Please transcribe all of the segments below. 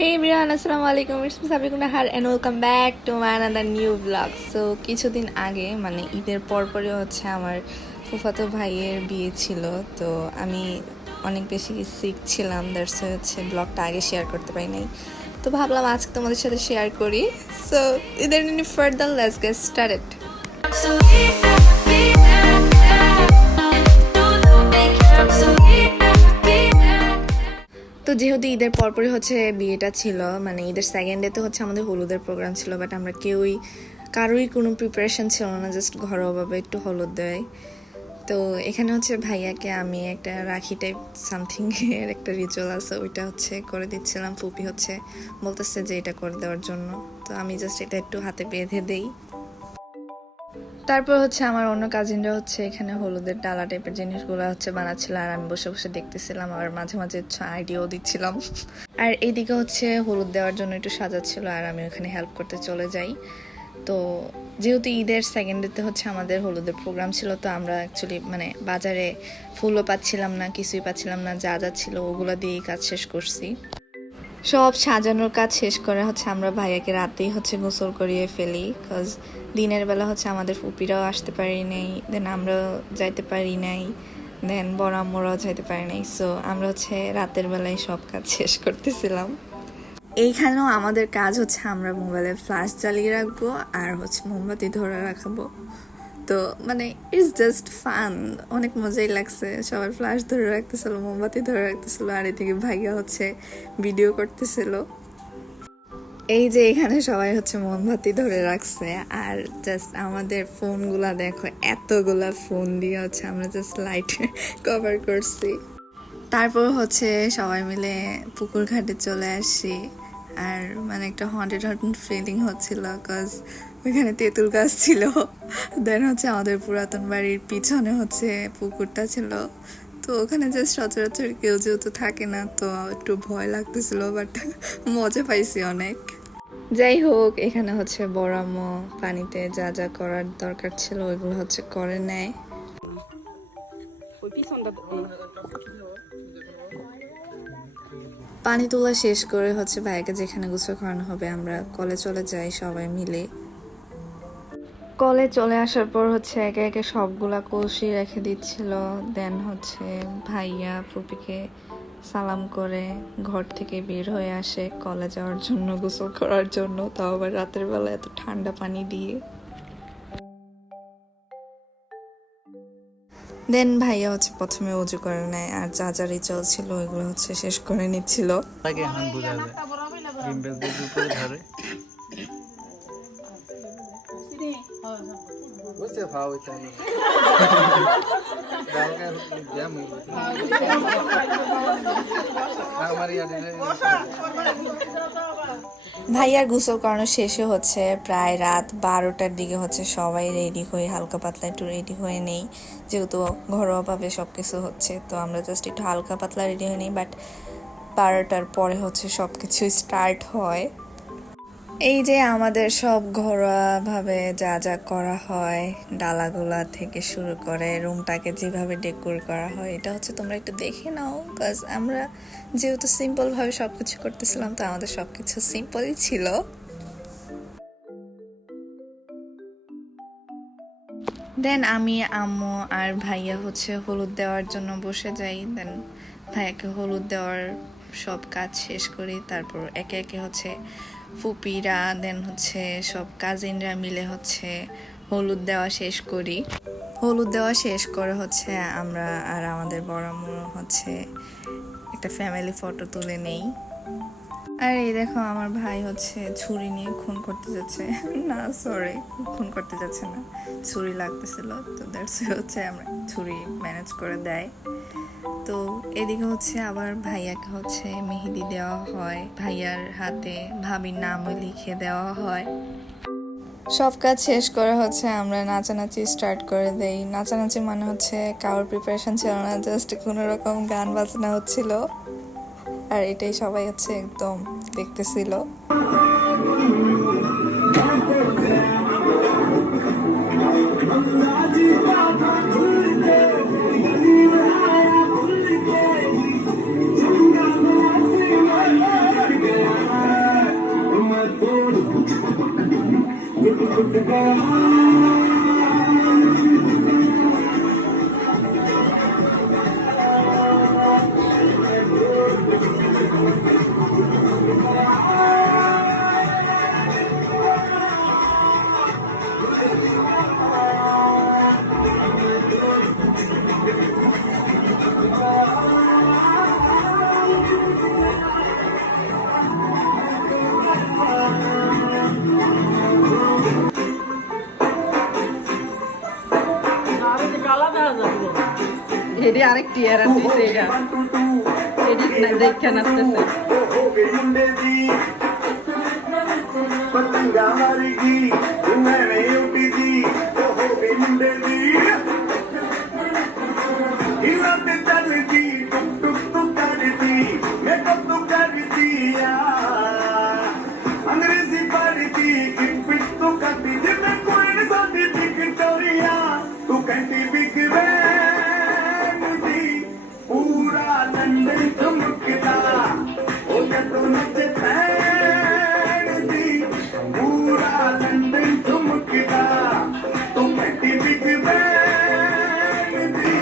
Hey everyone, assalamu alaikum. It's me Sabina Nahar and welcome back to my another new vlog. So কিছুদিন আগে মানে ঈদের পরপরই হচ্ছে আমার ফুফাতো ভাইয়ের বিয়ে ছিল, তো আমি অনেক বেশি সিক ছিলাম, দ্যাটস হচ্ছে ব্লগটা আগে শেয়ার করতে পারি নাই, তো ভাবলাম আজকে তোমাদের সাথে শেয়ার করি। So either any further, let's get started. তো যেহেতু ঈদের পরপরই হচ্ছে বিয়েটা ছিল, মানে ঈদের সেকেন্ড ডেতে হচ্ছে আমাদের হলুদের প্রোগ্রাম ছিল, বাট আমরা কারোই কোনো প্রিপারেশন ছিল না, জাস্ট ঘরোয়াভাবে একটু হলুদ দেয়। তো এখানে হচ্ছে ভাইয়াকে আমি একটা রাখি টাইপ সামথিং এর একটা রিচুয়াল আছে, ওইটা হচ্ছে করে দিচ্ছিলাম। ফুপি হচ্ছে বলতেছে যে এটা করে দেওয়ার জন্য, তো আমি জাস্ট এটা একটু হাতে বেঁধে দেই। তারপর হচ্ছে আমার অন্য কাজিনরা হচ্ছে এখানে হলুদের ডালা টাইপের জিনিসগুলো হচ্ছে বানাচ্ছিল, আর আমি বসে বসে দেখতেছিলাম, আর মাঝে মাঝে আইডিয়াও দিচ্ছিলাম। আর এইদিকে হচ্ছে হলুদ দেওয়ার জন্য একটু সাজাচ্ছিল, আর আমি ওখানে হেল্প করতে চলে যাই। তো যেহেতু ঈদের সেকেন্ড ডেতে হচ্ছে আমাদের হলুদের প্রোগ্রাম ছিল, তো আমরা অ্যাকচুয়ালি মানে বাজারে ফুলও পাচ্ছিলাম না, কিছুই পাচ্ছিলাম না, যা যা ছিল ওগুলো দিয়েই কাজ শেষ করছি। সব সাজানোর কাজ শেষ করে হচ্ছে আমরা ভাইয়াকে রাতেই হচ্ছে গোসল করিয়ে ফেলি, কজ দিনের বেলা হচ্ছে আমাদের ফুপিরাও আসতে পারি নাই, দেন আমরাও যাইতে পারি নাই, দেন বড় আম্মুরাও যাইতে পারি নাই। সো আমরা হচ্ছে রাতের বেলায় সব কাজ শেষ করতেছিলাম। এইখানেও আমাদের কাজ হচ্ছে আমরা মোবাইলে ফ্ল্যাশ জ্বালিয়ে রাখবো আর হচ্ছে মোমবাতি ধরে রাখাবো। তো মানে ইটস জাস্ট ফান, অনেক মজাই লাগছে। সবাই ফ্ল্যাশ ধরে রাখতেছিল, মোমবাতি ধরে রাখতেছিল, আর এদিকে ভাইয়া হচ্ছে ভিডিও করতেছিল। এই যে এখানে সবাই হচ্ছে মোমবাতি ধরে রাখছে, আর জাস্ট আমাদের ফোনগুলা দেখো, এতগুলা ফোন দিয়ে হচ্ছে আমরা জাস্ট লাইট কভার করছি। তারপর হচ্ছে সবাই মিলে পুকুর ঘাটে চলে আসি, আর মানে একটা হন্টেড ফিলিং হচ্ছিল, কজ ওইখানে তেঁতুল গাছ ছিল, দেন হচ্ছে আমাদের পুরাতন বাড়ির পিছনে হচ্ছে পুকুরটা ছিল। তো ওখানে জাস্ট সচরাচর কেউ যেহেতু থাকে না, তো একটু ভয় লাগতেছিল, বাট মজা পাইছি অনেক। যাই হোক, এখানে হচ্ছে বড় আম্মু পানিতে যা যা করার দরকার ছিল ওইগুলো হচ্ছে করে নেয়। পানি তোলা শেষ করে হচ্ছে ভাইকে যেখানে গোসল করানো হবে আমরা কলে চলে যাই সবাই মিলে। কলে চলে আসার পর হচ্ছে একে একে সবগুলা কলসি রেখে দিচ্ছিল, দেন হচ্ছে ভাইয়া ফুপিকে সালাম করে ঘর থেকে বের হয়ে আসে কলে যাওয়ার জন্য, গোসল করার জন্য, তাও আবার রাতের বেলা এত ঠান্ডা পানি দিয়ে। দেন ভাইয়া হচ্ছে প্রথমে উজু করে নেয়, আর যা যা রিচুয়াল ছিল ওইগুলো হচ্ছে শেষ করে নিচ্ছিল। ভাইয়ার গোসল করানো শেষে হচ্ছে প্রায় রাত 12টার দিকে হচ্ছে সবাই রেডি হয়ে হালকা পাতলা একটু রেডি হয়ে নেই, যেহেতু ঘরোয়াভাবে সব কিছু হচ্ছে, তো আমরা জাস্ট একটু হালকা পাতলা রেডি হয়ে নিই। বাট 12টার পরে হচ্ছে সব কিছু স্টার্ট হয়। এই যে আমাদের সব ঘরোয়াভাবে যা যা করা হয়, ডালাগুলা থেকে শুরু করে রুমটাকে যেভাবে ডেকোর করা হয়, এটা হচ্ছে তোমরা একটু দেখে নাও, বিকজ আমরা যেহেতু সিম্পলভাবে সব কিছু করতেছিলাম, তো আমাদের সব কিছু সিম্পলই ছিল। দেন আমি, আম্মু আর ভাইয়া হচ্ছে হলুদ দেওয়ার জন্য বসে যাই, দেন ভাইয়াকে হলুদ দেওয়ার সব কাজ শেষ করি। তারপর একে একে হচ্ছে ফুপিরা, দেন হচ্ছে সব কাজিনরা মিলে হচ্ছে হলুদ দেওয়া শেষ করি। হলুদ দেওয়া শেষ করে হচ্ছে আমরা আর আমাদের বড় আম্মু হচ্ছে একটা ফ্যামিলি ফটো তুলে নেই। আর এই দেখো আমার ভাই হচ্ছে ছুরি নিয়ে খুন করতে যাচ্ছে, না সরি, খুন করতে যাচ্ছে না, ছুরি লাগতেছিল, তো দ্যাটস হচ্ছে আমরা ছুরি ম্যানেজ করে দেয়। তো এদিকে হচ্ছে আবার ভাইয়াকে হচ্ছে মেহেদি দেওয়া হয়, ভাইয়ার হাতে ভাবির নামও লিখে দেওয়া হয়। সব কাজ শেষ করে হচ্ছে আমরা নাচানাচি স্টার্ট করে দেই। নাচানাচি মানে হচ্ছে কারোর প্রিপারেশন ছিল না, জাস্ট কোনো রকম গান বাজনা হচ্ছিল, আর এটাই সবাই হচ্ছে একদম দেখতেছিল। এটি আরেকটি এর দিছে এটা এটি না দেখে নাচতেছে पतंगा मारेगी मैंने उठी थी ओ हो गई मुंडे दी हिलाते चलती टुक टुक टुक करती मेकअप तो करती अंग्रेजी पढ़ती किट पिट तो करती जिसमें कोई नहीं साथी विक्टोरिया तू कहती बिग बैंग थी पूरा लंदन चमकता ओ क्या तो नचता पूरा लंदन चमकता तो कहती बिग बैंग थी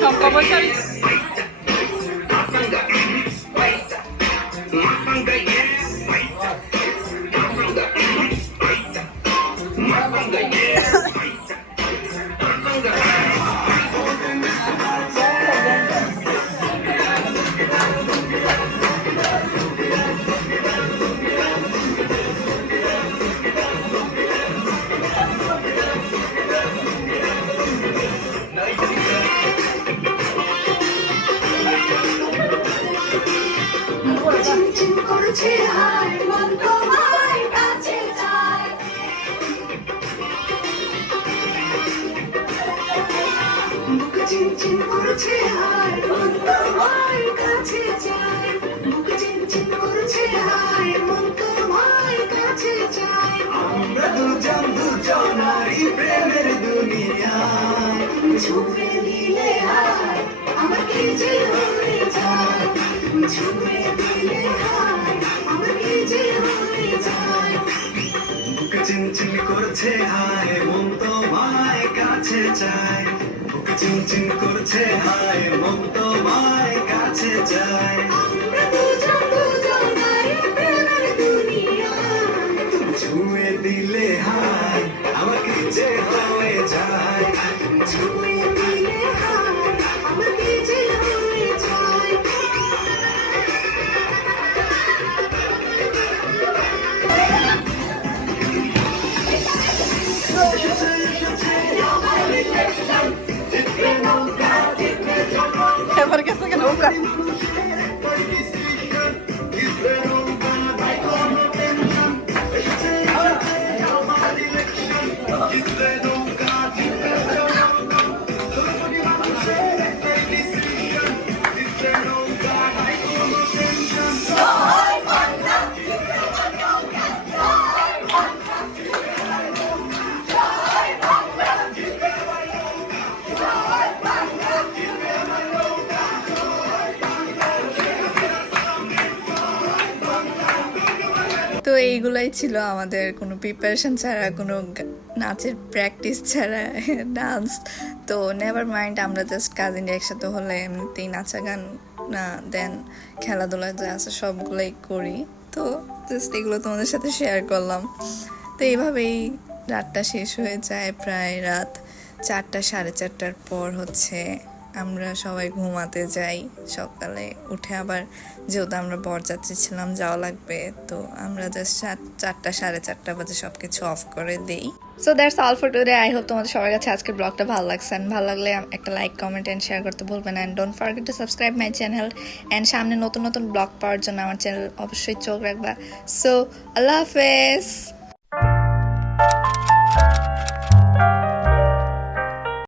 সম্ভবত আমরা দুজন দুজনারই প্রেমের দুনিয়ায় ছুঁয়ে দিলে হায় আমার কি যে হয়ে যায় ছুঁয়ে দিলে হায় আমার কি যে হয়ে যায় বুক চিনচিন করছে হায় মন তোমায় কাছে চায় বুক চিনচিন করছে হায় মন তোমায় কাছে চায় আমরা দুজন দুজনারই প্রেমের দুনিয়ায় ছুঁয়ে দিলে হায় আমার কি যে হয়ে যায় ছুঁয়ে দিলে হায় আমার কি যে হয়ে যায় এবার গেছে কেন ওরা তো এইগুলাই ছিল আমাদের কোনো প্রিপারেশন ছাড়া কোনো নাচের প্র্যাকটিস ছাড়া ডান্স তো নেভার মাইন্ড আমরা জাস্ট কাজিন একসাথে হলে এমনিতেই নাচা গান না দেন খেলাধুলা যা আছে সবগুলোই করি তো জাস্ট এগুলো তোমাদের সাথে শেয়ার করলাম। তো এইভাবেই রাতটা শেষ হয়ে যায়, প্রায় রাত 4টা 4:30টার পর হচ্ছে আমরা সবাই ঘুমাতে যাই। সকালে উঠে আবার যেহেতু আমরা বরযাত্রী ছিলাম যাওয়া লাগবে, তো আমরা জাস্ট 4টা 4:30 বাজে সব কিছু অফ করে দেই। So that's all for today. I hope তোমাদের সবার কাছে আজকের ব্লগটা ভালো লাগছে। অ্যান্ড ভালো লাগলে একটা লাইক, কমেন্ট অ্যান্ড শেয়ার করতে ভুলবেন। And don't forget to subscribe my channel. And সামনে নতুন নতুন ব্লগ পাওয়ার জন্য আমার চ্যানেল অবশ্যই চোখ রাখবা। সো আল্লাহ হাফেজ।